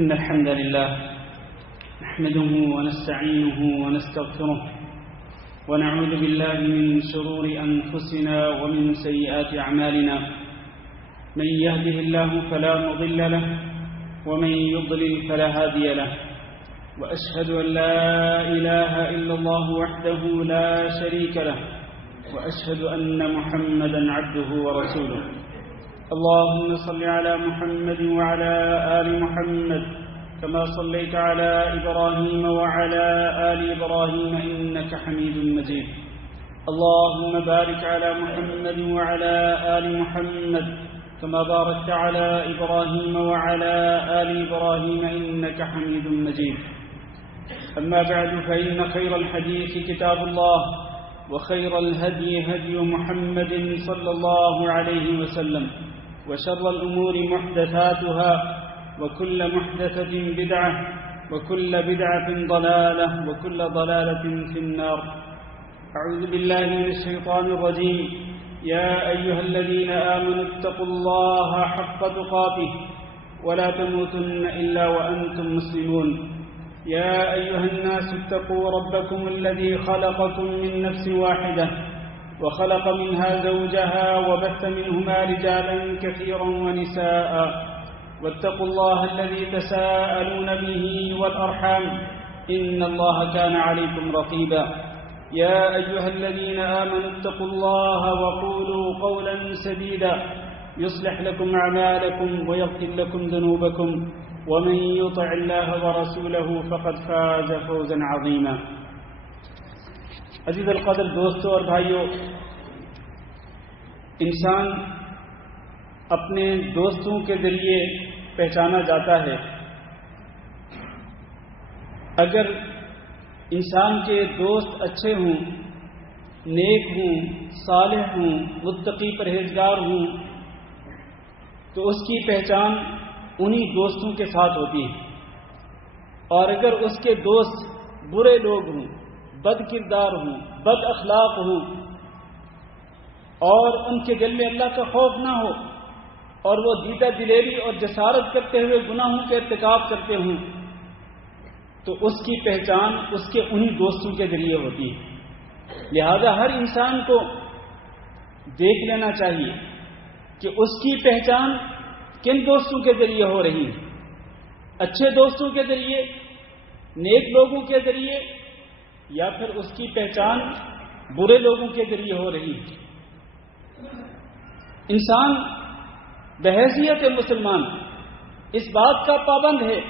إن الحمد لله نحمده ونستعينه ونستغفره ونعوذ بالله من شرور أنفسنا ومن سيئات أعمالنا. من يهده الله فلا مضل له ومن يضلل فلا هادي له، وأشهد أن لا إله إلا الله وحده لا شريك له، وأشهد أن محمدا عبده ورسوله. اللهم صل على محمد وعلى آل محمد كما صليت على إبراهيم وعلى آل إبراهيم إنك حميد مجيد. اللهم بارك على محمد وعلى آل محمد كما باركت على إبراهيم وعلى آل إبراهيم إنك حميد مجيد. أما بعد، فإن خير الحديث كتاب الله، وخير الهدي هدي محمد صلى الله عليه وسلم، وشر الأمور محدثاتها، وكل محدثة بدعة، وكل بدعة ضلالة، وكل ضلالة في النار. أعوذ بالله من الشيطان الرجيم. يا أيها الذين آمنوا اتقوا الله حق تقاته ولا تموتن إلا وأنتم مسلمون. يا أيها الناس اتقوا ربكم الذي خلقكم من نفس واحدة وخلق منها زوجها وبث منهما رجالا كثيرا ونساء، واتقوا الله الذي تساءلون به والأرحام إن الله كان عليكم رقيبا. يا أيها الذين آمنوا اتقوا الله وقولوا قولا سديدا يصلح لكم أعمالكم ويغفر لكم ذنوبكم، ومن يطع الله ورسوله فقد فاز فوزا عظيما. عزیز القدر دوستوں اور بھائیوں، انسان اپنے دوستوں کے ذریعے پہچانا جاتا ہے. اگر انسان کے دوست اچھے ہوں، نیک ہوں، صالح ہوں، متقی پرہیزگار ہوں، تو اس کی پہچان انہی دوستوں کے ساتھ ہوتی ہے. اور اگر اس کے دوست برے لوگ ہوں، بد کردار ہوں، بد اخلاق ہوں، اور ان کے دل میں اللہ کا خوف نہ ہو، اور وہ دیدہ دلیری اور جسارت کرتے ہوئے گناہوں کے ارتکاب کرتے ہوں، تو اس کی پہچان اس کے انہی دوستوں کے ذریعے ہوتی ہے. لہذا ہر انسان کو دیکھ لینا چاہیے کہ اس کی پہچان کن دوستوں کے ذریعے ہو رہی ہے. اچھے دوستوں کے ذریعے، نیک لوگوں کے ذریعے، یا پھر اس کی پہچان برے لوگوں کے ذریعے ہو رہی ہے. انسان بحیثیت مسلمان اس بات کا پابند ہے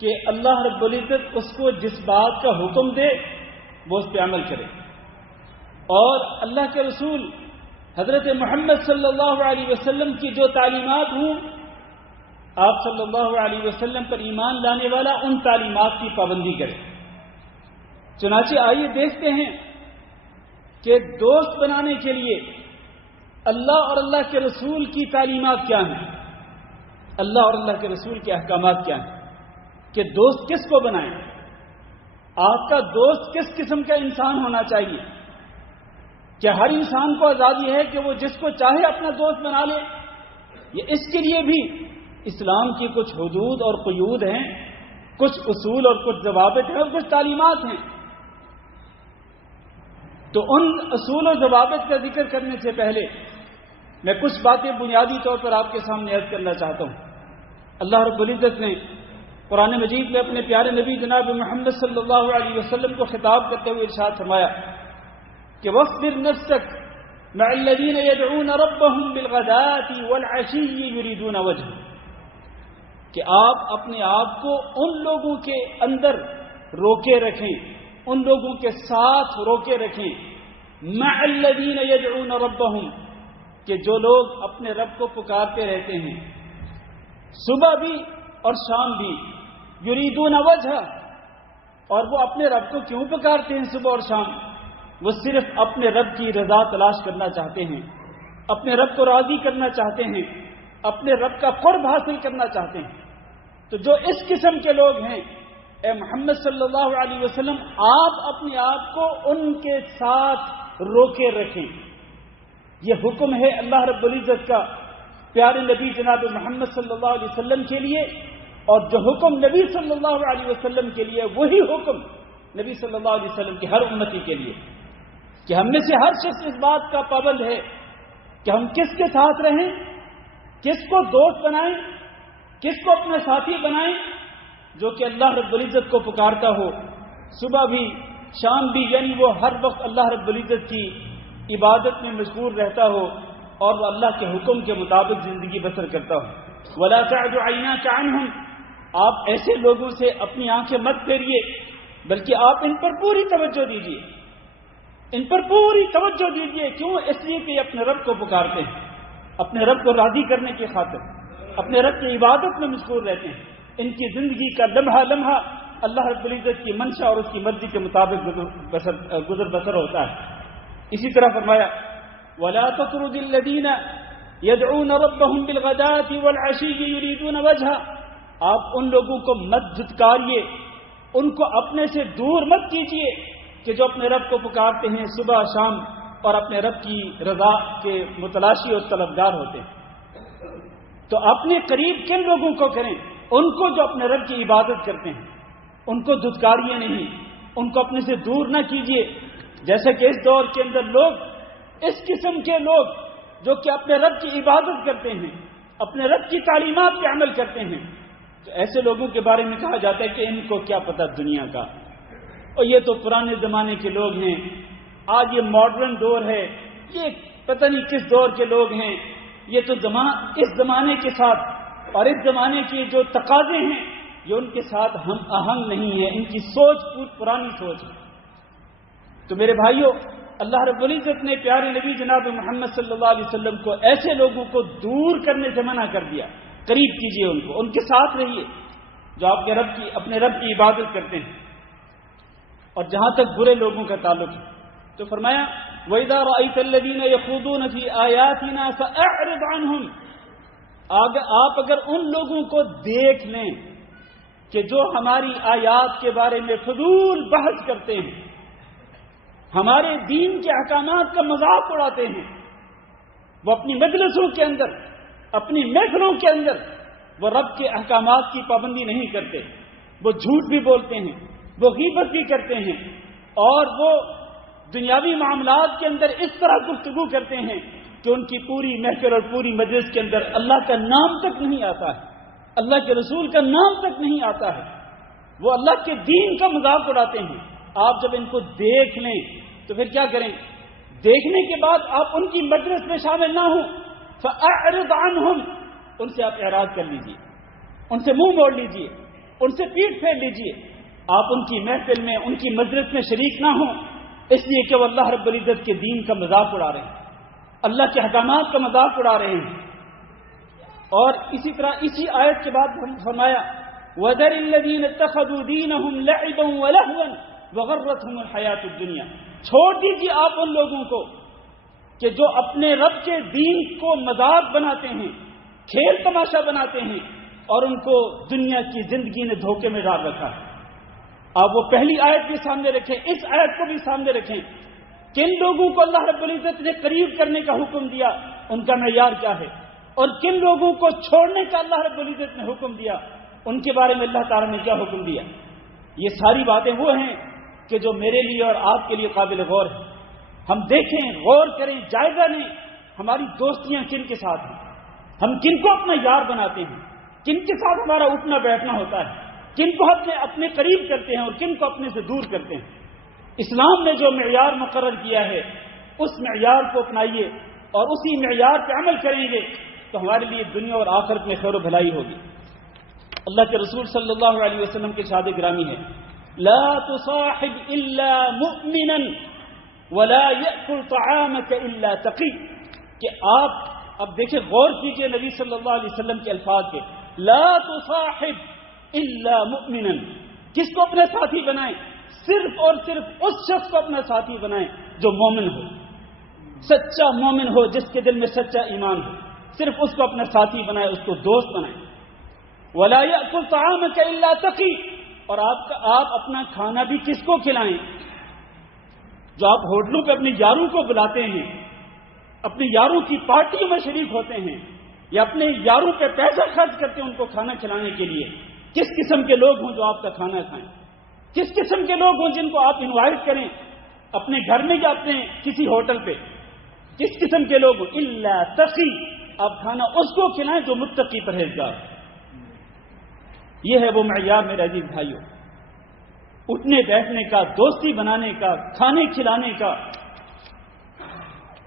کہ اللہ رب العزت اس کو جس بات کا حکم دے وہ اس پہ عمل کرے، اور اللہ کے رسول حضرت محمد صلی اللہ علیہ وسلم کی جو تعلیمات ہوں، آپ صلی اللہ علیہ وسلم پر ایمان لانے والا ان تعلیمات کی پابندی کرے. چنانچہ آئیے دیکھتے ہیں کہ دوست بنانے کے لیے اللہ اور اللہ کے رسول کی تعلیمات کیا ہیں، اللہ اور اللہ کے رسول کے احکامات کیا ہیں کہ دوست کس کو بنائیں. آپ کا دوست کس قسم کا انسان ہونا چاہیے؟ کیا ہر انسان کو آزادی ہے کہ وہ جس کو چاہے اپنا دوست بنا لے؟ یہ اس کے لیے بھی اسلام کی کچھ حدود اور قیود ہیں، کچھ اصول اور کچھ ضوابط ہیں اور کچھ تعلیمات ہیں. تو ان اصول اور ضوابط کا ذکر کرنے سے پہلے میں کچھ باتیں بنیادی طور پر آپ کے سامنے عرض کرنا چاہتا ہوں. اللہ رب العزت نے قرآن مجید میں اپنے پیارے نبی جناب محمد صلی اللہ علیہ وسلم کو خطاب کرتے ہوئے ارشاد فرمایا کہ وَاصْبِرْ نَفْسَكَ مَعَ الَّذِينَ يَدْعُونَ رَبَّهُمْ بِالْغَدَاةِ وَالْعَشِيِّ يُرِيدُونَ وَجْهَهُ، کہ آپ اپنے آپ کو ان لوگوں کے اندر روکے رکھیں، ان لوگوں کے ساتھ روکے رکھیں، مَعَ الَّذِينَ يَدْعُونَ رَبَّهُمْ، کہ جو لوگ اپنے رب کو پکارتے رہتے ہیں صبح بھی اور شام بھی، یریدون وجہ، اور وہ اپنے رب کو کیوں پکارتے ہیں صبح اور شام؟ وہ صرف اپنے رب کی رضا تلاش کرنا چاہتے ہیں، اپنے رب کو راضی کرنا چاہتے ہیں، اپنے رب کا قرب حاصل کرنا چاہتے ہیں. تو جو اس قسم کے لوگ ہیں، اے محمد صلی اللہ علیہ وسلم، آپ اپنے آپ کو ان کے ساتھ روکے رکھیں. یہ حکم ہے اللہ رب العزت کا پیارے نبی جناب محمد صلی اللہ علیہ وسلم کے لیے اور جو حکم نبی صلی اللہ علیہ وسلم کے لیے وہی حکم نبی صلی اللہ علیہ وسلم کی ہر امتی کے لیے، کہ ہم میں سے ہر شخص اس بات کا پابند ہے کہ ہم کس کے ساتھ رہیں، کس کو دوست بنائیں، کس کو اپنا ساتھی بنائیں، جو کہ اللہ رب العزت کو پکارتا ہو، صبح بھی شام بھی، یعنی وہ ہر وقت اللہ رب العزت کی عبادت میں مشغول رہتا ہو اور وہ اللہ کے حکم کے مطابق زندگی بسر کرتا ہو۔ وَلَا تَعْدُ عَيْنَاكَ عَنْهُمْ، آپ ایسے لوگوں سے اپنی آنکھیں مت پھیریے، بلکہ آپ ان پر پوری توجہ دیجیے، ان پر پوری توجہ دیجیے۔ کیوں؟ اس لیے کہ یہ اپنے رب کو پکارتے ہیں، اپنے رب کو راضی کرنے کی خاطر اپنے رب کی عبادت میں مشغول رہتے ہیں۔ ان کی زندگی کا لمحہ لمحہ اللہ رب العزت کی منشا اور اس کی مرضی کے مطابق گزر بسر ہوتا ہے۔ اسی طرح فرمایا وَلَا تَطْرُدِ الَّذِينَ يَدْعُونَ رَبَّهُمْ بِالْغَدَاةِ وَالْعَشِيِّ يُرِيدُونَ وَجْهَهُ، آپ ان لوگوں کو مت دھتکاریے، ان کو اپنے سے دور مت کیجیے کہ جو اپنے رب کو پکارتے ہیں صبح شام اور اپنے رب کی رضا کے متلاشی اور طلبگار ہوتے ہیں۔ تو اپنے قریب کن لوگوں کو کریں؟ ان کو جو اپنے رب کی عبادت کرتے ہیں، ان کو دھتکاریے نہیں، ان کو اپنے سے دور نہ کیجیے۔ جیسے کہ اس دور کے اندر لوگ، اس قسم کے لوگ جو کہ اپنے رب کی عبادت کرتے ہیں، اپنے رب کی تعلیمات پہ عمل کرتے ہیں، تو ایسے لوگوں کے بارے میں کہا جاتا ہے کہ ان کو کیا پتہ دنیا کا، اور یہ تو پرانے زمانے کے لوگ ہیں، آج یہ ماڈرن دور ہے، یہ پتہ نہیں کس دور کے لوگ ہیں، یہ تو اس زمانے کے ساتھ اور اس زمانے کے جو تقاضے ہیں یہ ان کے ساتھ ہم آہنگ نہیں ہے، ان کی سوچ پرانی سوچ ہے۔ تو میرے بھائیوں، اللہ رب العزت نے پیارے نبی جناب محمد صلی اللہ علیہ وسلم کو ایسے لوگوں کو دور کرنے سے منع کر دیا، قریب کیجئے ان کو، ان کے ساتھ رہیے جو آپ کے اپنے رب کی عبادت کرتے ہیں۔ اور جہاں تک برے لوگوں کا تعلق ہے تو فرمایا وَإِذَا رَأَيْتَ الَّذِينَ يَخُوضُونَ فِي آيَاتِنَا فَأَعْرِضْ عَنْهُمْ، آپ اگر ان لوگوں کو دیکھ لیں کہ جو ہماری آیات کے بارے میں فضول بحث کرتے ہیں، ہمارے دین کے احکامات کا مذاق اڑاتے ہیں، وہ اپنی مجلسوں کے اندر، اپنی محفلوں کے اندر وہ رب کے احکامات کی پابندی نہیں کرتے، وہ جھوٹ بھی بولتے ہیں، وہ غیبت بھی کرتے ہیں، اور وہ دنیاوی معاملات کے اندر اس طرح گفتگو کرتے ہیں کہ ان کی پوری محفل اور پوری مجلس کے اندر اللہ کا نام تک نہیں آتا ہے، اللہ کے رسول کا نام تک نہیں آتا ہے، وہ اللہ کے دین کا مذاق اڑاتے ہیں۔ آپ جب ان کو دیکھ لیں تو پھر کیا کریں؟ دیکھنے کے بعد آپ ان کی مجلس میں شامل نہ ہوں، فَأَعْرِضْ عَنْهُمْ، ان سے آپ اعراض کر لیجئے، ان سے منہ موڑ لیجئے، ان سے پیٹھ پھیر لیجئے، آپ ان کی محفل میں، ان کی مجلس میں شریک نہ ہوں، اس لیے کہ وہ اللہ رب العزت کے دین کا مذاق اڑا رہے ہیں، اللہ کے احکامات کا مذاق اڑا رہے ہیں۔ اور اسی طرح اسی آیت کے بعد فرمایا وَذَرِ الَّذِينَ اتَّخَذُوا دِينَهُمْ لَعِبًا وَلَهْوًا وَغَرَّتْهُمُ الْحَيَاةُ الدُّنْيَا، چھوڑ دیجیے آپ ان لوگوں کو کہ جو اپنے رب کے دین کو مذاق بناتے ہیں، کھیل تماشا بناتے ہیں، اور ان کو دنیا کی زندگی نے دھوکے میں ڈال رکھا ہے۔ آپ وہ پہلی آیت بھی سامنے رکھیں، اس آیت کو بھی سامنے رکھیں، کن لوگوں کو اللہ رب العزت نے قریب کرنے کا حکم دیا، ان کا معیار کیا ہے، اور کن لوگوں کو چھوڑنے کا اللہ رب العزت نے حکم دیا، ان کے بارے میں اللہ تعالیٰ نے کیا حکم دیا۔ یہ ساری باتیں وہ ہیں کہ جو میرے لیے اور آپ کے لیے قابل غور ہے۔ ہم دیکھیں، غور کریں، جائزہ لیں، ہماری دوستیاں کن کے ساتھ ہیں، ہم کن کو اپنا یار بناتے ہیں، کن کے ساتھ ہمارا اٹھنا بیٹھنا ہوتا ہے، کن کو اپنے قریب کرتے ہیں اور کن کو اپنے سے دور کرتے ہیں۔ اسلام نے جو معیار مقرر کیا ہے اس معیار کو اپنائیے اور اسی معیار پہ عمل کریں گے تو ہمارے لیے دنیا اور آخرت میں خیر و بھلائی ہوگی۔ اللہ کے رسول صلی اللہ علیہ وسلم کے ارشاد گرامی ہے لا تصاحب الا مؤمنا ولا يأكل طعامك الا تقي، کہ آپ اب دیکھیں، غور کیجئے نبی صلی اللہ علیہ وسلم کے الفاظ کے، لا تصاحب الا مؤمنا، کس کو اپنا ساتھی بنائیں؟ صرف اور صرف اس شخص کو اپنا ساتھی بنائیں جو مومن ہو، سچا مومن ہو، جس کے دل میں سچا ایمان ہو، صرف اس کو اپنا ساتھی بنائیں، اس کو دوست بنائیں۔ ولا يأكل طعامك الا تقي، اور آپ اپنا کھانا بھی کس کو کھلائیں؟ جو آپ ہوٹلوں پہ اپنے یاروں کو بلاتے ہیں، اپنے یاروں کی پارٹیوں میں شریک ہوتے ہیں، یا اپنے یاروں پہ پیسہ خرچ کرتے ہیں ان کو کھانا کھلانے کے لیے، کس قسم کے لوگ ہوں جو آپ کا کھانا کھائیں، کس قسم کے لوگ ہوں جن کو آپ انوائٹ کریں اپنے گھر میں یا اپنے کسی ہوٹل پہ، کس قسم کے لوگ ہوں. الا تقی، آپ کھانا اس کو کھلائیں جو متقی پرہیزگار. یہ ہے وہ معیار میرے عزیز بھائیوں، اٹھنے بیٹھنے کا، دوستی بنانے کا، کھانے کھلانے کا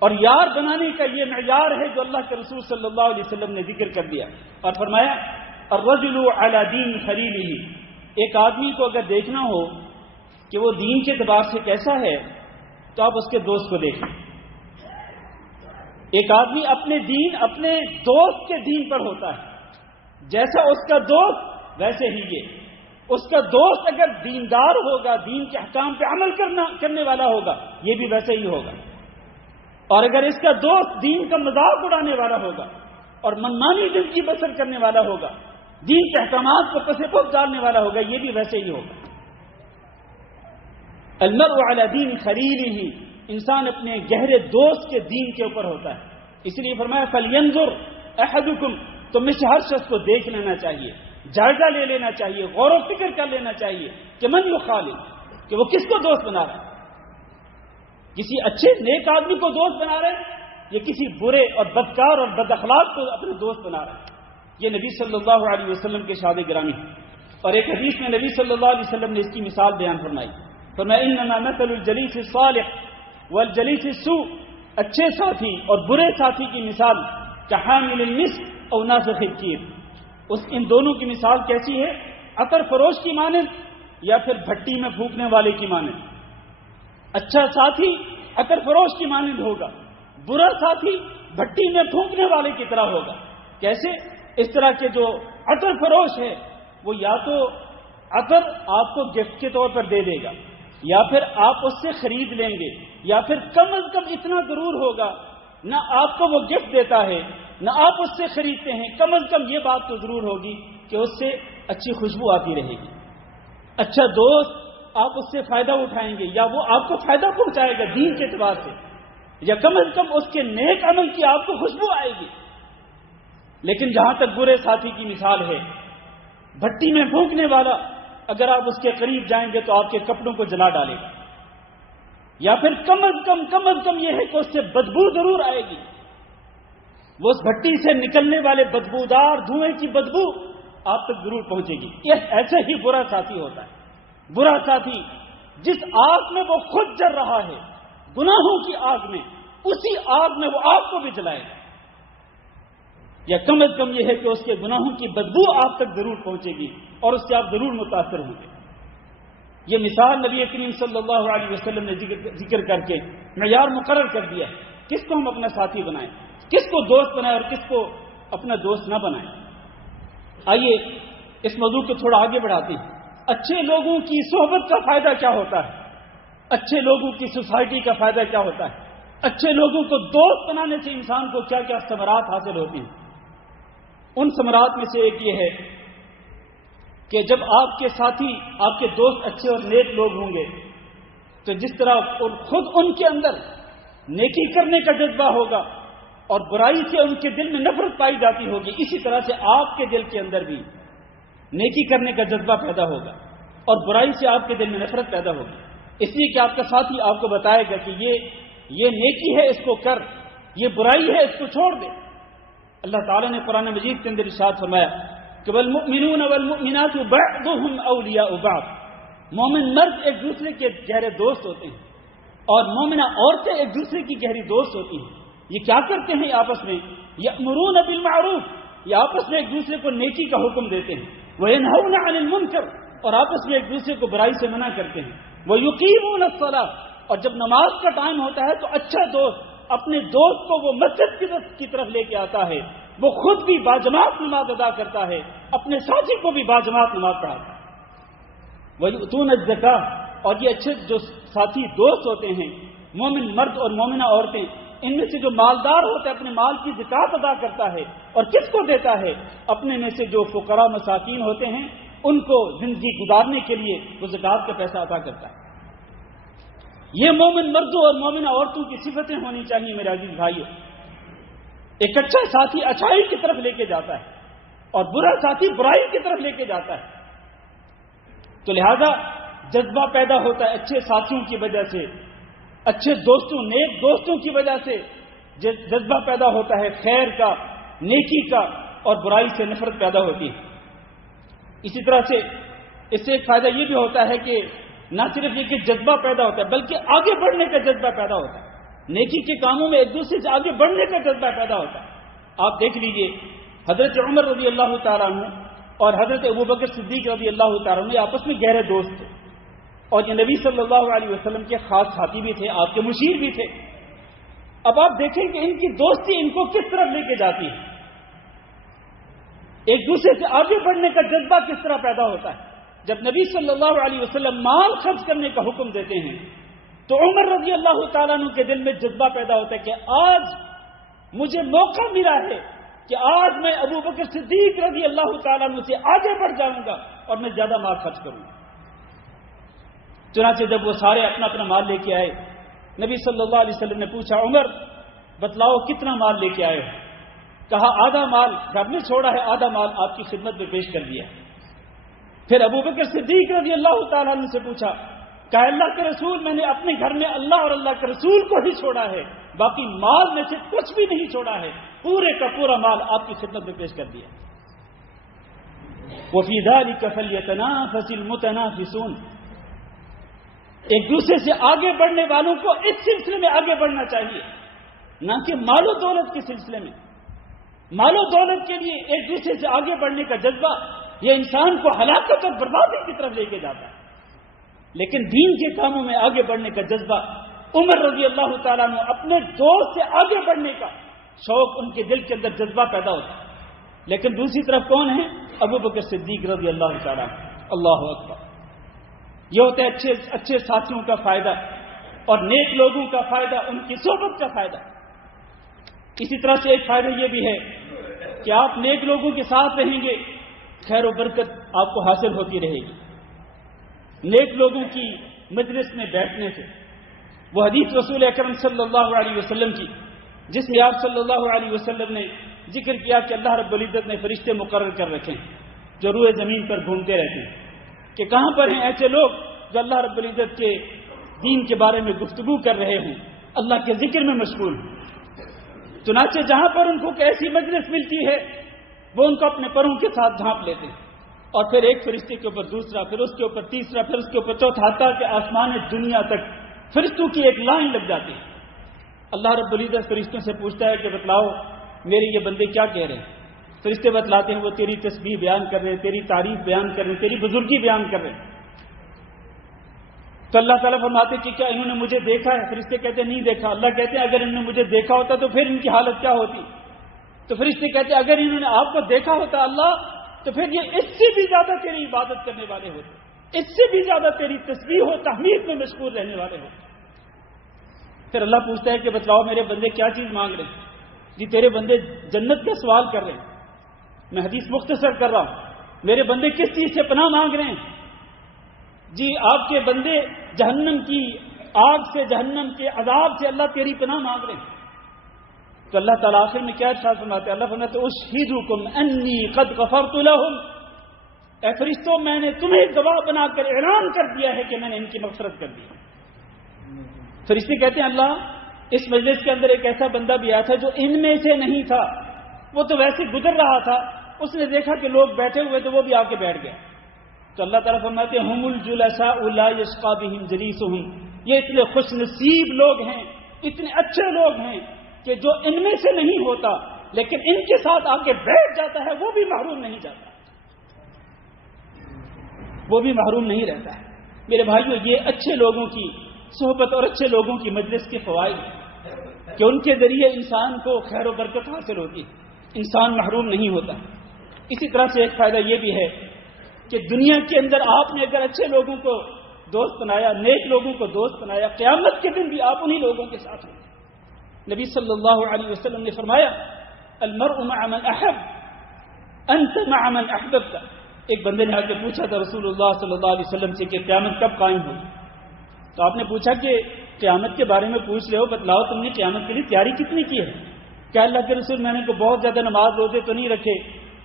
اور یار بنانے کا. یہ معیار ہے جو اللہ کے رسول صلی اللہ علیہ وسلم نے ذکر کر دیا اور فرمایا الرجل علی دین خلیلہ. ایک آدمی کو اگر دیکھنا ہو کہ وہ دین کے اعتبار سے کیسا ہے تو آپ اس کے دوست کو دیکھیں. ایک آدمی اپنے دین اپنے دوست کے دین پر ہوتا ہے. جیسا اس کا دوست ویسے ہی یہ. اس کا دوست اگر دیندار ہوگا، دین کے احکام پہ عمل کرنے والا ہوگا، یہ بھی ویسے ہی ہوگا. اور اگر اس کا دوست دین کا مذاق اڑانے والا ہوگا اور منمانی زندگی بسر کرنے والا ہوگا، دین کے احکامات کو پس پش ڈالنے والا ہوگا، یہ بھی ویسے ہی ہوگا. المرء علی دین خلیلہ، انسان اپنے گہرے دوست کے دین کے اوپر ہوتا ہے. اس لیے فرمایا فلینظر احدکم، تم میں سے ہر شخص کو دیکھ لینا چاہیے، جائزہ لے لینا چاہیے، غور و فکر کر لینا چاہیے کہ من یخالل، کہ وہ کس کو دوست بنا رہا ہے. کسی اچھے نیک آدمی کو دوست بنا رہے ہیں یا کسی برے اور بدکار اور بد اخلاق کو اپنے دوست بنا رہے ہیں. یہ نبی صلی اللہ علیہ وسلم کے شاد گرامی ہے. اور ایک حدیث میں نبی صلی اللہ علیہ وسلم نے اس کی مثال بیان فرمائی. فرمایا انما مثل الجلیس الصالح والجلیس السوء، اچھے ساتھی اور برے ساتھی کی مثال کحامل المسک او نافخ الکیر. ان دونوں کی مثال کیسی ہے؟ عطر فروش کی مانند یا پھر بھٹی میں پھونکنے والے کی مانند. اچھا ساتھی عطر فروش کی مانند ہوگا، برا ساتھی بھٹی میں پھونکنے والے کی طرح ہوگا. کیسے؟ اس طرح کے جو عطر فروش ہے وہ یا تو عطر آپ کو گفٹ کے طور پر دے دے گا، یا پھر آپ اس سے خرید لیں گے، یا پھر کم از کم اتنا ضرور ہوگا نہ آپ کو وہ گفٹ دیتا ہے نہ آپ اس سے خریدتے ہیں، کم از کم یہ بات تو ضرور ہوگی کہ اس سے اچھی خوشبو آتی رہے گی. اچھا دوست آپ اس سے فائدہ اٹھائیں گے یا وہ آپ کو فائدہ پہنچائے گا دین کے اعتبار سے، یا کم از کم اس کے نیک عمل کی آپ کو خوشبو آئے گی. لیکن جہاں تک برے ساتھی کی مثال ہے، بھٹی میں پھونکنے والا، اگر آپ اس کے قریب جائیں گے تو آپ کے کپڑوں کو جلا ڈالے گا، یا پھر کم از کم یہ ہے کہ اس سے بدبو ضرور آئے گی. وہ اس بھٹی سے نکلنے والے بدبودار دھوئیں کی بدبو آپ تک ضرور پہنچے گی. یہ ایسے ہی برا ساتھی ہوتا ہے. برا ساتھی جس آگ میں وہ خود جل رہا ہے، گناہوں کی آگ میں، اسی آگ میں وہ آپ کو بھی جلائے گا. یا کم از کم یہ ہے کہ اس کے گناہوں کی بدبو آپ تک ضرور پہنچے گی اور اس سے آپ ضرور متاثر ہوں گے. یہ مثال نبی کریم صلی اللہ علیہ وسلم نے ذکر کر کے معیار مقرر کر دیا ہے کس کو ہم اپنا ساتھی بنائیں، کس کو دوست بنائیں اور کس کو اپنا دوست نہ بنائیں. آئیے اس موضوع کو تھوڑا آگے بڑھاتے ہیں. اچھے لوگوں کی صحبت کا فائدہ کیا ہوتا ہے؟ اچھے لوگوں کی سوسائٹی کا فائدہ کیا ہوتا ہے؟ اچھے لوگوں کو دوست بنانے سے انسان کو کیا کیا ثمرات حاصل ہوتی ہیں؟ ان ثمرات میں سے ایک یہ ہے کہ جب آپ کے ساتھی، آپ کے دوست اچھے اور نیک لوگ ہوں گے تو جس طرح خود ان کے اندر نیکی کرنے کا جذبہ ہوگا اور برائی سے ان کے دل میں نفرت پائی جاتی ہوگی، اسی طرح سے آپ کے دل کے اندر بھی نیکی کرنے کا جذبہ پیدا ہوگا اور برائی سے آپ کے دل میں نفرت پیدا ہوگی. اس لیے کہ آپ کا ساتھی آپ کو بتائے گا کہ یہ نیکی ہے اس کو کر، یہ برائی ہے اس کو چھوڑ دے. اللہ تعالیٰ نے قرآن مجید کے اندر ارشاد فرمایا کہ والمؤمنون والمؤمنات بعضهم اولیاء بعض، مومن مرد ایک دوسرے کے گہرے دوست ہوتے ہیں اور مومنہ عورتیں ایک دوسرے کی گہری دوست ہوتی ہیں. یہ کیا کرتے ہیں آپس میں؟ یأمرون بالمعروف، یہ آپس میں ایک دوسرے کو نیکی کا حکم دیتے ہیں. وینہون عن المنکر، اور آپس میں ایک دوسرے کو برائی سے منع کرتے ہیں. ویقیمون الصلاۃ، اور جب نماز کا ٹائم ہوتا ہے تو اچھا دوست اپنے دوست کو وہ مسجد کی طرف لے کے آتا ہے، وہ خود بھی باجماعت نماز ادا کرتا ہے، اپنے ساتھی کو بھی باجماعت نماز پڑھاتا ہے. ویؤتون الزکاۃ، اور یہ اچھے جو ساتھی دوست ہوتے ہیں، مومن مرد اور مومنہ عورتیں، ان میں سے جو مالدار ہوتا ہے اپنے مال کی زکات ادا کرتا ہے اور کس کو دیتا ہے؟ اپنے میں سے جو فقراء مساکین ہوتے ہیں ان کو زندگی گزارنے کے لیے وہ زکات کا پیسہ عطا کرتا ہے. یہ مومن مردوں اور مومنہ عورتوں کی صفتیں ہونی چاہیے میرے عزیز بھائیو. ایک اچھا ساتھی اچھائی کی طرف لے کے جاتا ہے، اور برا ساتھی برائی کی طرف لے کے جاتا ہے. تو لہذا جذبہ پیدا ہوتا ہے اچھے ساتھیوں کی وجہ سے، اچھے دوستوں، نیک دوستوں کی وجہ سے جذبہ پیدا ہوتا ہے خیر کا، نیکی کا، اور برائی سے نفرت پیدا ہوتی ہے. اسی طرح سے اس سے ایک فائدہ یہ بھی ہوتا ہے کہ نہ صرف یہ کہ جذبہ پیدا ہوتا ہے بلکہ آگے بڑھنے کا جذبہ پیدا ہوتا ہے. نیکی کے کاموں میں ایک دوسرے سے آگے بڑھنے کا جذبہ پیدا ہوتا ہے. آپ دیکھ لیجئے حضرت عمر رضی اللہ تعالیٰ عنہ اور حضرت ابوبکر صدیق رضی اللہ تعالیٰ عنہ آپس میں گہرے دوست تھے، اور یہ نبی صلی اللہ علیہ وسلم کے خاص ساتھی بھی تھے، آپ کے مشیر بھی تھے. اب آپ دیکھیں کہ ان کی دوستی ان کو کس طرف لے کے جاتی ہے، ایک دوسرے سے آگے بڑھنے کا جذبہ کس طرح پیدا ہوتا ہے. جب نبی صلی اللہ علیہ وسلم مال خرچ کرنے کا حکم دیتے ہیں تو عمر رضی اللہ تعالیٰ عنہ کے دل میں جذبہ پیدا ہوتا ہے کہ آج مجھے موقع ملا ہے کہ آج میں ابوبکر صدیق رضی اللہ تعالیٰ عنہ سے آگے بڑھ جاؤں گا اور میں زیادہ مال خرچ کروں گا. چنانچہ جب وہ سارے اپنا اپنا مال لے کے آئے، نبی صلی اللہ علیہ وسلم نے پوچھا عمر بتلاؤ کتنا مال لے کے آئے ہو؟ کہا آدھا مال گھر میں چھوڑا ہے، آدھا مال آپ کی خدمت میں پیش کر دیا. پھر ابوبکر صدیق رضی اللہ تعالیٰ عنہ سے پوچھا، کہا اللہ کے رسول میں نے اپنے گھر میں اللہ اور اللہ کے رسول کو ہی چھوڑا ہے، باقی مال میں سے کچھ بھی نہیں چھوڑا ہے، پورے کا پورا مال آپ کی خدمت میں پیش کر دیا. وَفِي ذَلِكَ فَلْيَتَنَافَسِ الْمُتَنَافِسُونَ. ایک دوسرے سے آگے بڑھنے والوں کو اس سلسلے میں آگے بڑھنا چاہیے، نہ کہ مال و دولت کے سلسلے میں. مال و دولت کے لیے ایک دوسرے سے آگے بڑھنے کا جذبہ یہ انسان کو ہلاکت اور بربادی کی طرف لے کے جاتا ہے. لیکن دین کے کاموں میں آگے بڑھنے کا جذبہ عمر رضی اللہ تعالیٰ نے اپنے دوست سے آگے بڑھنے کا شوق ان کے دل کے اندر جذبہ پیدا ہوتا ہے. لیکن دوسری طرف کون ہے؟ ابوبکر صدیق رضی اللہ تعالیٰ. اللہ اکبر. یہ ہوتا ہے اچھے ساتھیوں کا فائدہ اور نیک لوگوں کا فائدہ، ان کی صحبت کا فائدہ. اسی طرح سے ایک فائدہ یہ بھی ہے کہ آپ نیک لوگوں کے ساتھ رہیں گے، خیر و برکت آپ کو حاصل ہوتی رہے گی. نیک لوگوں کی مجلس میں بیٹھنے سے، وہ حدیث رسول اکرم صلی اللہ علیہ وسلم کی جس میں آپ صلی اللہ علیہ وسلم نے ذکر کیا کہ اللہ رب العزت نے فرشتے مقرر کر رکھے ہیں جو روئے زمین پر گھومتے رہتے ہیں کہ کہاں پر ہیں ایسے لوگ جو اللہ رب العزت کے دین کے بارے میں گفتگو کر رہے ہوں، اللہ کے ذکر میں مشغول ہوں. چنانچہ جہاں پر ان کو ایسی مجلس ملتی ہے وہ ان کو اپنے پروں کے ساتھ ڈھانپ لیتے ہیں، اور پھر ایک فرشتے کے اوپر دوسرا، پھر اس کے اوپر تیسرا، پھر اس کے اوپر چوتھا، حتیٰ کہ آسمان دنیا تک فرشتوں کی ایک لائن لگ جاتی ہے. اللہ رب العزت فرشتوں سے پوچھتا ہے کہ بتلاؤ میرے یہ بندے کیا کہہ رہے ہیں؟ فرشتے بتلاتے ہیں وہ تیری تسبیح بیان کر رہے ہیں، تیری تعریف بیان کر رہے ہیں، تیری بزرگی بیان کر رہے ہیں. تو اللہ تعالیٰ فرماتے کہ کیا انہوں نے مجھے دیکھا ہے؟ فرشتے کہتے ہیں نہیں دیکھا. اللہ کہتے ہیں اگر انہوں نے مجھے دیکھا ہوتا تو پھر ان کی حالت کیا ہوتی؟ تو فرشتے کہتے ہیں اگر انہوں نے آپ کو دیکھا ہوتا اللہ تو پھر یہ اس سے بھی زیادہ تیری عبادت کرنے والے ہوتے، اس سے بھی زیادہ تیری تسبیح و تحمید میں مشغول رہنے والے ہوتے. پھر اللہ پوچھتا ہے کہ بتلاؤ میرے بندے کیا چیز مانگ رہے ہیں؟ جی تیرے بندے جنت کا سوال کر رہے ہیں. میں حدیث مختصر کر رہا ہوں. میرے بندے کس چیز سے پناہ مانگ رہے ہیں؟ جی آپ کے بندے جہنم کی آگ سے، جہنم کے عذاب سے اللہ تیری پناہ مانگ رہے ہیں. تو اللہ تعالیٰ آخر میں کیا ارشاد فرماتے ہیں؟ اللہ فرماتے ہیں اشہدکم انی قد غفرت لہم. اے فرشتوں میں نے تمہیں گواہ بنا کر اعلان کر دیا ہے کہ میں نے ان کی مغفرت کر دی. فرشتے کہتے ہیں اللہ اس مجلس کے اندر ایک ایسا بندہ بھی آیا تھا جو ان میں سے نہیں تھا، وہ تو ویسے گزر رہا تھا، اس نے دیکھا کہ لوگ بیٹھے ہوئے تو وہ بھی آ کے بیٹھ گیا. تو اللہ تعالیٰ فرماتے ہیں ہم الجلساء لا یشقی بہم جلیسہم. یہ اتنے خوش نصیب لوگ ہیں، اتنے اچھے لوگ ہیں کہ جو ان میں سے نہیں ہوتا لیکن ان کے ساتھ آ کے بیٹھ جاتا ہے وہ بھی محروم نہیں جاتا، وہ بھی محروم نہیں رہتا ہے. میرے بھائیو یہ اچھے لوگوں کی صحبت اور اچھے لوگوں کی مجلس کے فوائد ہیں کہ ان کے ذریعے انسان کو خیر و برکت حاصل ہوتی ہے، انسان محروم نہیں ہوتا. اسی طرح سے ایک فائدہ یہ بھی ہے کہ دنیا کے اندر آپ نے اگر اچھے لوگوں کو دوست بنایا، نیک لوگوں کو دوست بنایا، قیامت کے دن بھی آپ انہی لوگوں کے ساتھ ہوں. نبی صلی اللہ علیہ وسلم نے فرمایا المرء مع من احب انت مع من احببت. ایک بندے نے آ کے پوچھا تھا رسول اللہ صلی اللہ علیہ وسلم سے کہ قیامت کب قائم ہوگی؟ تو آپ نے پوچھا کہ قیامت کے بارے میں پوچھ رہے ہو، بتلاؤ تم نے قیامت کے لیے تیاری کتنی کی ہے؟ کیا اللہ کے رسول میں نے کو بہت زیادہ نماز روزے تو نہیں رکھے،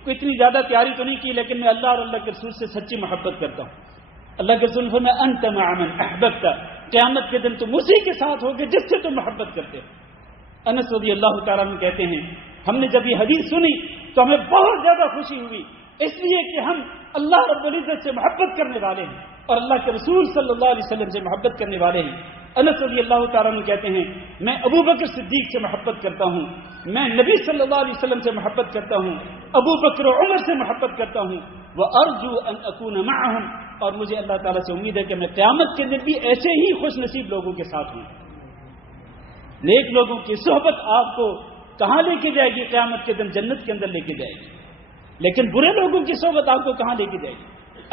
کوئی اتنی زیادہ تیاری تو نہیں کی، لیکن میں اللہ اور اللہ کے رسول سے سچی محبت کرتا ہوں۔ اللہ کے رسول نے فرمایا انت مع من احببت، قیامت کے دن تم اسی کے ساتھ ہوگے جس سے تم محبت کرتے ہو۔ انس رضی اللہ تعالیٰ عنہ کہتے ہیں ہم نے جب یہ حدیث سنی تو ہمیں بہت زیادہ خوشی ہوئی، اس لیے کہ ہم اللہ رب العزت سے محبت کرنے والے ہیں اور اللہ کے رسول صلی اللہ علیہ وسلم سے محبت کرنے والے ہیں۔ انس رضی اللہ تعالیٰ عنہ کہتے ہیں میں ابو بکر صدیق سے محبت کرتا ہوں، میں نبی صلی اللہ علیہ وسلم سے محبت کرتا ہوں، ابو بکر و عمر سے محبت کرتا ہوں، وَأَرْجُو أَنْ أَكُونَ مَعَهُمْ، اور مجھے اللہ تعالیٰ سے امید ہے کہ میں قیامت کے دن بھی ایسے ہی خوش نصیب لوگوں کے ساتھ ہوں۔ نیک لوگوں کی صحبت آپ کو کہاں لے کے جائے گی؟ قیامت کے دن جنت کے اندر لے کے جائے گی، لیکن برے لوگوں کی صحبت آپ کو کہاں لے کے جائے گی؟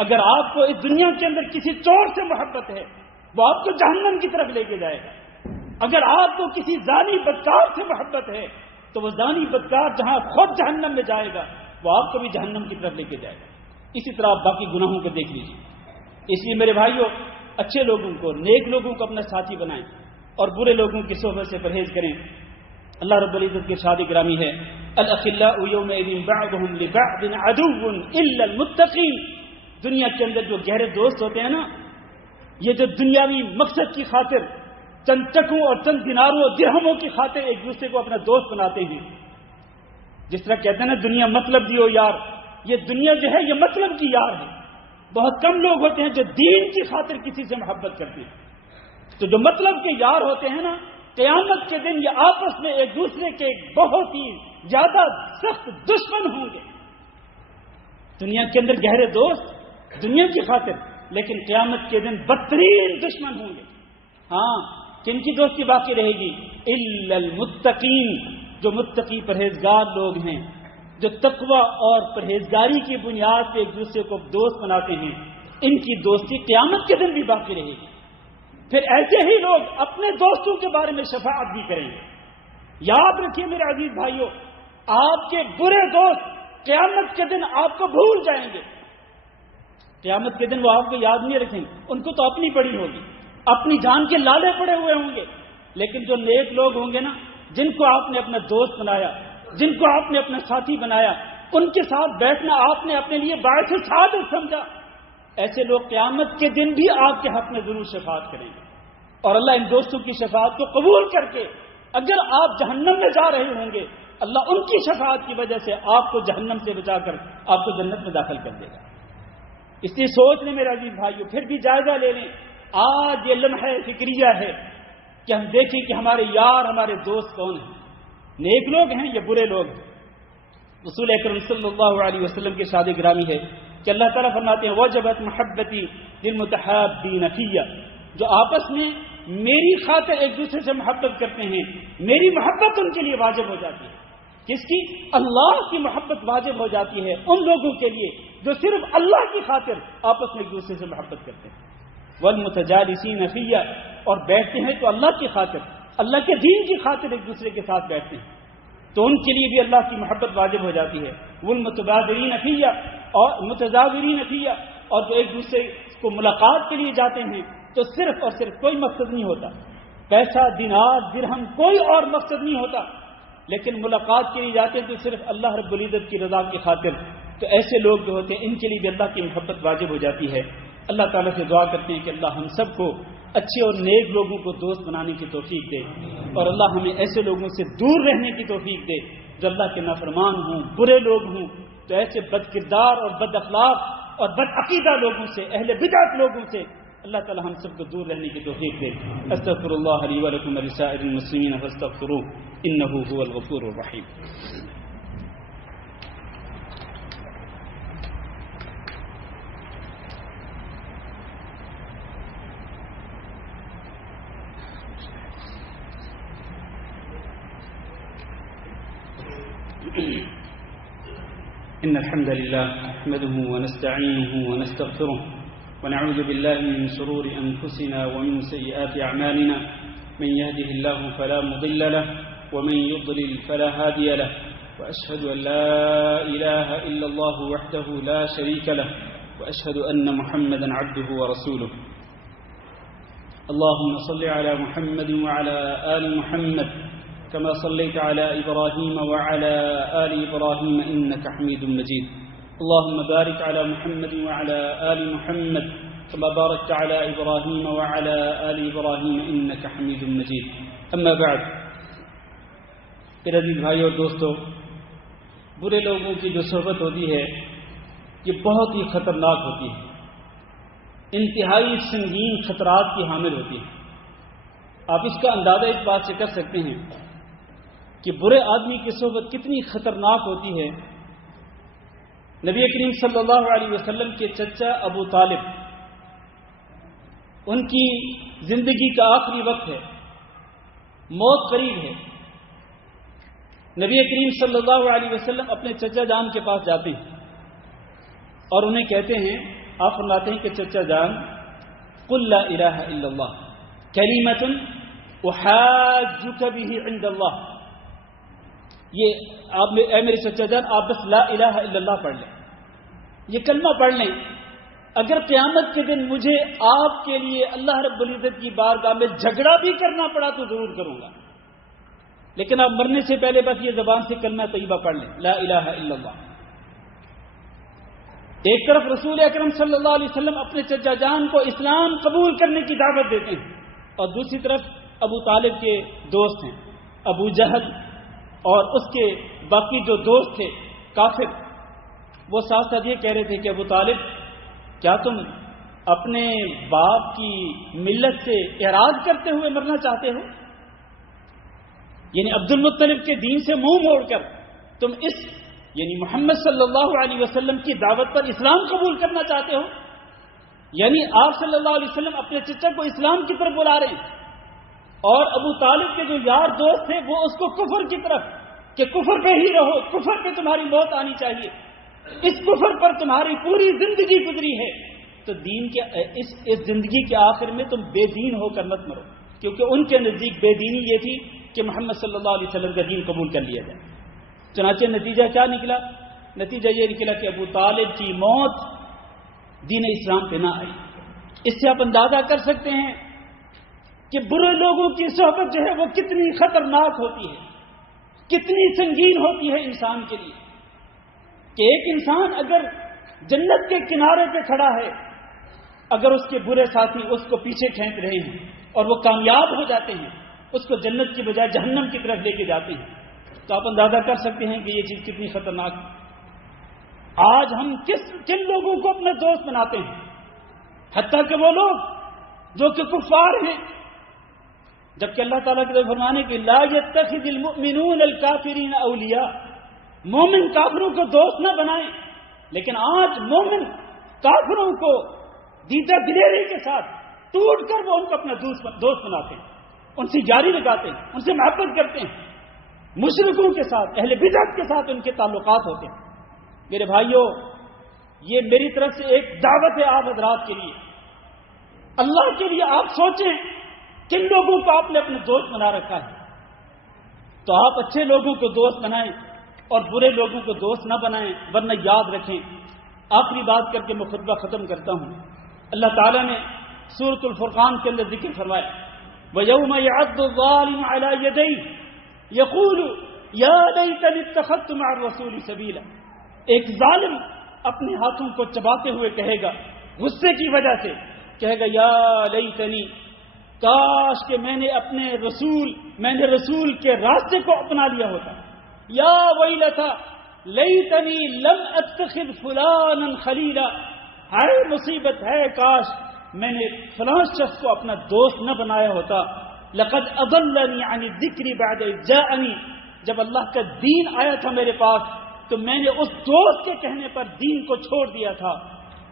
اگر آپ کو اس دنیا کے اندر کسی چور سے محبت ہے وہ آپ کو جہنم کی طرف لے کے جائے گا، اگر آپ کو کسی زانی بدکار سے محبت ہے تو وہ زانی بدکار جہاں خود جہنم میں جائے گا وہ آپ کو بھی جہنم کی طرف لے کے جائے گا۔ اسی طرح آپ باقی گناہوں کو دیکھ لیجیے۔ اس لیے میرے بھائیوں، اچھے لوگوں کو، نیک لوگوں کو اپنا ساتھی بنائیں اور برے لوگوں کی صحبت سے پرہیز کریں۔ اللہ رب العزت کی ارشاد گرامی ہے الاخلاء یومئذ بعضهم لبعض عدو الا المتقین، دنیا کے اندر جو گہرے دوست ہوتے ہیں نا، یہ جو دنیاوی مقصد کی خاطر چند ٹکوں اور چند دیناروں اور درہموں کی خاطر ایک دوسرے کو اپنا دوست بناتے ہیں، جس طرح کہتے ہیں نا دنیا مطلب دیو یار، یہ دنیا جو ہے یہ مطلب کی یار ہے۔ بہت کم لوگ ہوتے ہیں جو دین کی خاطر کسی سے محبت کرتے ہیں، تو جو مطلب کے یار ہوتے ہیں نا، قیامت کے دن یہ آپس میں ایک دوسرے کے بہت ہی زیادہ سخت دشمن ہوں گے۔ دنیا کے اندر گہرے دوست دنیا کی خاطر، لیکن قیامت کے دن بدترین دشمن ہوں گے۔ ہاں، کن کی دوستی باقی رہے گی؟ الا المتقین، جو متقی پرہیزگار لوگ ہیں، جو تقوی اور پرہیزگاری کی بنیاد پہ ایک دوسرے کو دوست بناتے ہیں، ان کی دوستی قیامت کے دن بھی باقی رہے گی۔ پھر ایسے ہی لوگ اپنے دوستوں کے بارے میں شفاعت بھی کریں گے۔ یاد رکھیے میرے عزیز بھائیوں، آپ کے برے دوست قیامت کے دن آپ کو بھول جائیں گے، قیامت کے دن وہ آپ کو یاد نہیں رکھیں گے، ان کو تو اپنی پڑی ہوگی، اپنی جان کے لالے پڑے ہوئے ہوں گے۔ لیکن جو نیک لوگ ہوں گے نا، جن کو آپ نے اپنا دوست بنایا، جن کو آپ نے اپنا ساتھی بنایا، ان کے ساتھ بیٹھنا آپ نے اپنے لیے باعث سعادت سمجھا، ایسے لوگ قیامت کے دن بھی آپ کے حق میں ضرور شفاعت کریں گے۔ اور اللہ ان دوستوں کی شفاعت کو قبول کر کے اگر آپ جہنم میں جا رہے ہوں گے، اللہ ان کی شفاعت کی وجہ سے آپ کو جہنم سے بچا کر آپ کو جنت میں داخل کر دے گا۔ اس لیے سوچ لیں میرے عزیز بھائیوں، پھر بھی جائزہ لے لیں۔ آج یہ لمحہ فکریہ ہے کہ ہم دیکھیں کہ ہمارے یار، ہمارے دوست کون ہیں، نیک لوگ ہیں یا برے لوگ ہیں۔ رسول اکرم صلی اللہ علیہ وسلم کی شاد گرامی ہے کہ اللہ تعالیٰ فرماتے ہیں وجبت محبتی للمتحابین فیہ، جو آپس میں میری خاطر ایک دوسرے سے محبت کرتے ہیں، میری محبت ان کے لیے واجب ہو جاتی ہے۔ کس کی؟ اللہ کی محبت واجب ہو جاتی ہے ان لوگوں کے لیے جو صرف اللہ کی خاطر آپس میں ایک دوسرے سے محبت کرتے ہیں۔ والمتجالسین فیہ، اور بیٹھتے ہیں تو اللہ کی خاطر، اللہ کے دین کی خاطر ایک دوسرے کے ساتھ بیٹھتے ہیں، تو ان کے لیے بھی اللہ کی محبت واجب ہو جاتی ہے۔ والمتبادرین فیہ، اور متزاورین فیہ، اور جو ایک دوسرے کو ملاقات کے لیے جاتے ہیں تو صرف اور صرف کوئی مقصد نہیں ہوتا، پیسہ، دینار، درہم، کوئی اور مقصد نہیں ہوتا، لیکن ملاقات کے لیے جاتے ہیں تو صرف اللہ رب العزت کی رضا کی خاطر، تو ایسے لوگ جو ہوتے ہیں ان کے لیے بھی اللہ کی محبت واجب ہو جاتی ہے۔ اللہ تعالیٰ سے دعا کرتے ہیں کہ اللہ ہم سب کو اچھے اور نیک لوگوں کو دوست بنانے کی توفیق دے، اور اللہ ہمیں ایسے لوگوں سے دور رہنے کی توفیق دے جو اللہ کے نافرمان ہوں، برے لوگ ہوں، تو ایسے بد کردار اور بد اخلاق اور بد عقیدہ لوگوں سے، اہل بدعت لوگوں سے اللہ تعالی ہم سب کو دور رہنے کی توفیق دے۔ استغفر اللہ لی ولکم ولسائر المسلمین فاستغفروہ انہ هو الغفور الرحیم۔ إن الحمد لله نحمده ونستعينه ونستغفره ونعوذ بالله من شرور أنفسنا ومن سيئات أعمالنا، من يهده الله فلا مضل له ومن يضلل فلا هادي له، وأشهد أن لا إله إلا الله وحده لا شريك له، وأشهد أن محمدا عبده ورسوله۔ اللهم صل على محمد وعلى آل محمد كما صليت على إبراهيم وعلى آل إبراهيم إنك حميد مجيد اللهم بارك على محمد وعلى آل محمد كما باركت على إبراهيم وعلى آل إبراهيم إنك حميد مجيد أما بعد عزیز بھائیو اور دوستو، برے لوگوں کی جو صحبت ہوتی ہے یہ بہت ہی خطرناک ہوتی ہے، انتہائی سنگین خطرات کی حامل ہوتی ہے۔ آپ اس کا اندازہ اس بات سے کر سکتے ہیں کہ برے آدمی کی صحبت کتنی خطرناک ہوتی ہے۔ نبی کریم صلی اللہ علیہ وسلم کے چچا ابو طالب، ان کی زندگی کا آخری وقت ہے، موت قریب ہے۔ نبی کریم صلی اللہ علیہ وسلم اپنے چچا جان کے پاس جاتے ہیں اور انہیں کہتے ہیں، آپ فرماتے ہیں کہ چچا جان، قل لا الہ الا اللہ کلمۃ احاجک بہ عند اللہ، یہ آپ اے میرے چچا جان آپ بس لا الہ الا اللہ پڑھ لیں، یہ کلمہ پڑھ لیں، اگر قیامت کے دن مجھے آپ کے لیے اللہ رب العزت کی بارگاہ میں جھگڑا بھی کرنا پڑا تو ضرور کروں گا، لیکن آپ مرنے سے پہلے بس یہ زبان سے کلمہ طیبہ پڑھ لیں، لا الہ الا اللہ۔ ایک طرف رسول اکرم صلی اللہ علیہ وسلم اپنے چچا جان کو اسلام قبول کرنے کی دعوت دیتے ہیں، اور دوسری طرف ابو طالب کے دوست ہیں ابو جہل اور اس کے باقی جو دوست تھے کافر، وہ ساتھ ساتھ یہ کہہ رہے تھے کہ ابو طالب، کیا تم اپنے باپ کی ملت سے اعراض کرتے ہوئے مرنا چاہتے ہو؟ یعنی عبد المطلب کے دین سے منہ موڑ کر تم اس یعنی محمد صلی اللہ علیہ وسلم کی دعوت پر اسلام قبول کرنا چاہتے ہو؟ یعنی آپ صلی اللہ علیہ وسلم اپنے چچا کو اسلام کی طرف بلا رہے ہیں، اور ابو طالب کے جو یار دوست تھے وہ اس کو کفر کی طرف، کہ کفر پہ ہی رہو، کفر پہ تمہاری موت آنی چاہیے، اس کفر پر تمہاری پوری زندگی گزری ہے، تو دین کے اس زندگی کے آخر میں تم بے دین ہو کر مت مرو، کیونکہ ان کے نزدیک بے دینی یہ تھی کہ محمد صلی اللہ علیہ وسلم کا دین قبول کر لیا جائے۔ چنانچہ نتیجہ کیا نکلا؟ نتیجہ یہ نکلا کہ ابو طالب کی موت دین اسلام پہ نہ آئی۔ اس سے آپ اندازہ کر سکتے ہیں کہ برے لوگوں کی صحبت جو ہے وہ کتنی خطرناک ہوتی ہے، کتنی سنگین ہوتی ہے انسان کے لیے، کہ ایک انسان اگر جنت کے کنارے پہ کھڑا ہے، اگر اس کے برے ساتھی اس کو پیچھے کھینچ رہے ہیں اور وہ کامیاب ہو جاتے ہیں، اس کو جنت کی بجائے جہنم کی طرف لے کے جاتے ہیں، تو آپ اندازہ کر سکتے ہیں کہ یہ چیز کتنی خطرناک ہے۔ آج ہم کن لوگوں کو اپنا دوست بناتے ہیں، حتیٰ کہ وہ لوگ جو کہ کفار ہیں، جبکہ اللہ تعالیٰ کے فرمانے کہ لا يتخذ المؤمنون الکافرین اولیاء، مومن کافروں کو دوست نہ بنائیں، لیکن آج مومن کافروں کو دیدہ دلیری کے ساتھ ٹوٹ کر وہ ان کو اپنا دوست بناتے ہیں، ان سے جاری لگاتے ہیں، ان سے محبت کرتے ہیں، مشرکوں کے ساتھ، اہل بدعت کے ساتھ ان کے تعلقات ہوتے ہیں۔ میرے بھائیوں، یہ میری طرف سے ایک دعوت ہے آپ حضرات کے لیے، اللہ کے لیے آپ سوچیں کن لوگوں کو آپ نے اپنے دوست بنا رکھا ہے، تو آپ اچھے لوگوں کو دوست بنائیں اور برے لوگوں کو دوست نہ بنائیں، ورنہ یاد رکھیں۔ آخری بات کر کے میں خطبہ ختم کرتا ہوں۔ اللہ تعالیٰ نے سورۃ الفرقان کے اندر ذکر فرمایا، وَيَوْمَ يَعَضُّ الظَّالِمُ عَلَى يَدَيْهِ يَقُولُ يَا لَيْتَنِي اتَّخَذْتُ مَعَ الرَّسُولِ سَبِيلًا، ایک ظالم اپنے ہاتھوں کو چباتے ہوئے کہے گا، غصے کی وجہ سے کہے گا، یا لیتنی، کاش کہ میں نے رسول کے راستے کو اپنا لیا ہوتا، یا ویلتا لیتنی لم اتخذ فلانا خلیلا، ہائے مصیبت ہے، کاش میں نے فلاں شخص کو اپنا دوست نہ بنایا ہوتا، لقد اضلنی عن الذکر بعد اذ جاءنی، جب اللہ کا دین آیا تھا میرے پاس تو میں نے اس دوست کے کہنے پر دین کو چھوڑ دیا تھا،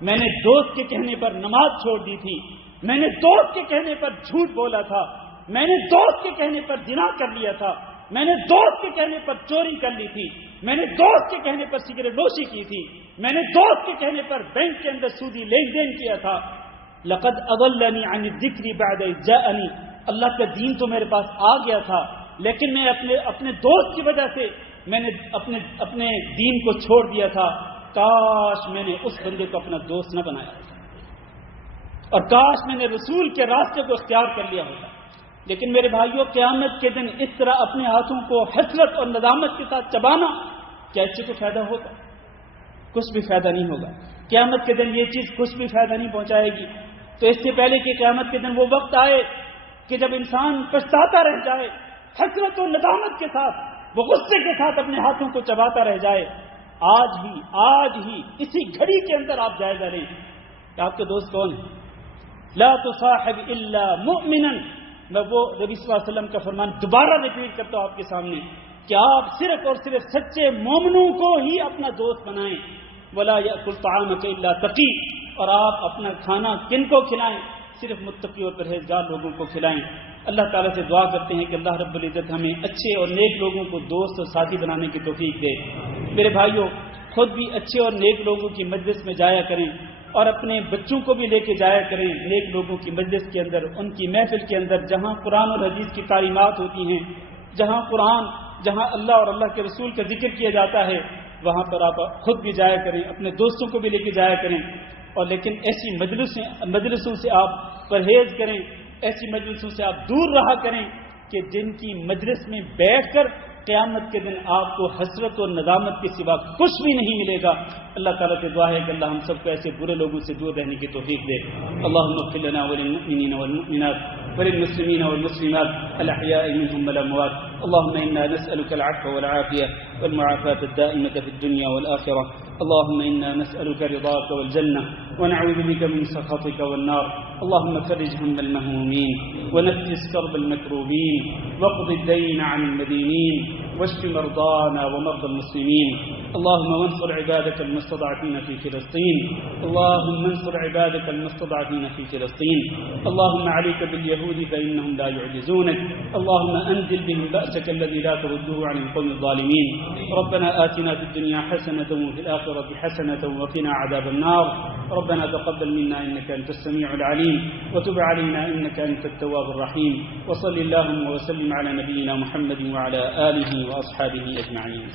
میں نے دوست کے کہنے پر نماز چھوڑ دی تھی، میں نے دوست کے کہنے پر جھوٹ بولا تھا، میں نے دوست کے کہنے پر زنا کر لیا تھا، میں نے دوست کے کہنے پر چوری کر لی تھی، میں نے دوست کے کہنے پر سگریٹ نوشی کی تھی، میں نے دوست کے کہنے پر بینک کے اندر سودی لین دین کیا تھا۔ لقد اضلنی عن الذکر بعد اذ جاءنی، اللہ کا دین تو میرے پاس آ گیا تھا، لیکن میں اپنے دوست کی وجہ سے میں نے اپنے دین کو چھوڑ دیا تھا، کاش میں نے اس بندے کو اپنا دوست نہ بنایا ہوتا، اور کاش میں نے رسول کے راستے کو اختیار کر لیا ہوتا۔ لیکن میرے بھائیوں قیامت کے دن اس طرح اپنے ہاتھوں کو حسرت اور ندامت کے ساتھ چبانا، کیا اس سے کوئی فائدہ ہوگا؟ کچھ بھی فائدہ نہیں ہوگا. قیامت کے دن یہ چیز کچھ بھی فائدہ نہیں پہنچائے گی. تو اس سے پہلے کہ قیامت کے دن وہ وقت آئے کہ جب انسان پچھتاتا رہ جائے، حسرت و ندامت کے ساتھ، وہ غصے کے ساتھ اپنے ہاتھوں کو چباتا رہ جائے، آج ہی اسی گھڑی کے اندر آپ جائزہ لیں کہ آپ کے دوست کون ہیں. لا تصاحب الا مؤمنا. میں وہ نبی صلی اللہ علیہ وسلم کا فرمان دوبارہ ریپیٹ کرتا ہوں آپ کے سامنے کہ آپ صرف اور صرف سچے مومنوں کو ہی اپنا دوست بنائیں. ولا یأکل طعامک الا تقی. اور آپ اپنا کھانا کن کو کھلائیں؟ صرف متقی اور پرہیزگار لوگوں کو کھلائیں. اللہ تعالیٰ سے دعا کرتے ہیں کہ اللہ رب العزت ہمیں اچھے اور نیک لوگوں کو دوست اور ساتھی بنانے کی توفیق دے. میرے بھائیوں، خود بھی اچھے اور نیک لوگوں کی مجلس میں جایا کریں اور اپنے بچوں کو بھی لے کے جایا کریں نیک لوگوں کی مجلس کے اندر، ان کی محفل کے اندر جہاں قرآن اور حدیث کی تعلیمات ہوتی ہیں، جہاں اللہ اور اللہ کے رسول کا ذکر کیا جاتا ہے، وہاں پر آپ خود بھی جایا کریں، اپنے دوستوں کو بھی لے کے جایا کریں. اور لیکن ایسی مجلسوں سے آپ پرہیز کریں، ایسی مجلسوں سے آپ دور رہا کریں کہ جن کی مجلس میں بیٹھ کر قیامت کے دن آپ کو حسرت اور ندامت کے سوا کچھ بھی نہیں ملے گا. اللہ تعالیٰ سے دعا ہے کہ اللہ ہم سب کو ایسے برے لوگوں سے دور رہنے کی توفیق دے. اللہم اغفر لنا وللمؤمنین والمؤمنات وللمسلمین والمسلمات الاحیاء منهم والاموات. اللهم انا نسألك العفو والعافية والمعافاة الدائمة في الدنيا والآخرة. اللهم انا نسألك رضاك والجنة ونعوذ بك من سخطك والنار. اللهم فرج هم المهمومين ونفس كرب المكروبين واقض الدين عن المدينين واشف مرضانا ومرضى المسلمين. اللهم انصر عبادك المستضعفين في فلسطين. اللهم انصر عبادك المستضعفين في فلسطين. اللهم عليك باليهود فإنهم لا يعجزونك. اللهم أنزل بهم بأسك الذي لا ترده عن القوم الظالمين. ربنا آتنا في الدنيا حسنة وفي الآخرة حسنة وقنا عذاب النار. ربنا تقبل منا إنك أنت السميع العليم وتب علينا إنك أنت التواب الرحيم. وصل اللهم وسلم على نبينا محمد وعلى آله وأصحابه أجمعين.